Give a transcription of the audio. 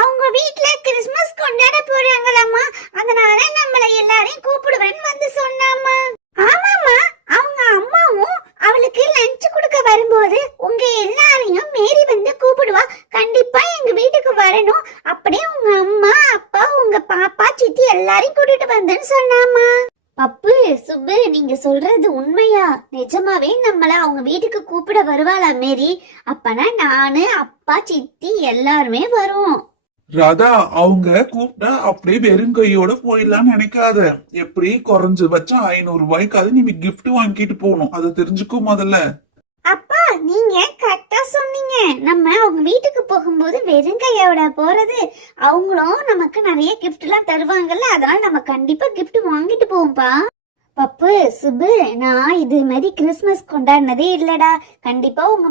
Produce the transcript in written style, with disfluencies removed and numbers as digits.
அவங்க வீட்ல கிறிஸ்மஸ் கொண்டாட போறாங்களாமா, அதனால நம்மள எல்லாரையும் கூப்பிடுவேன்னு வந்து சொன்னாமா. ஆமாமா, அவங்க அம்மாவும் அவளுக்கு லஞ்ச் கொடுக்க வரும்போது உங்க எல்லாரையும் மேரி வந்து கூப்பிடுவா, கண்டிப்பா எங்க வீட்டுக்கு வரணும், அப்படியே உங்க அம்மா அப்பா உங்க பாப்பா சித்தி எல்லாரையும் கூட்டிட்டு வந்தேன்னு சொன்னாமா. பப்பு சுப்பு, நீங்க சொல்றது உண்மையா? நிஜமாவே நம்மள அவங்க வீட்டுக்கு கூப்பிட வருவாளா மேரி? அப்பனா நானு அப்பா சித்தி எல்லாருமே வரும். ராதா, அவங்க கூப்பிட்டா அப்படியே வெறும் கையோட போயிடலாம்னு நினைக்காத. எப்படி குறைஞ்சபட்சம் 500 ரூபாய்க்காவது நீ gift வாங்கிட்டு போகணும், அதை தெரிஞ்சுக்கோ முதல்ல. அப்பா நீங்க கரெக்டா சொன்னீங்க. நம்ம அவங்க வீட்டுக்கு போகும்போது வெறுங்கையோட போறது, அவங்களும் நமக்கு நிறைய கிஃப்ட் எல்லாம் தருவாங்கல்ல, அதனால நம்ம கண்டிப்பா கிஃப்ட் வாங்கிட்டு போவோம்பா. பப்பு சுப்பு, நான் இது மாதிரி கிறிஸ்மஸ் கொண்டாடினதே இல்லடா. கண்டிப்பா உங்க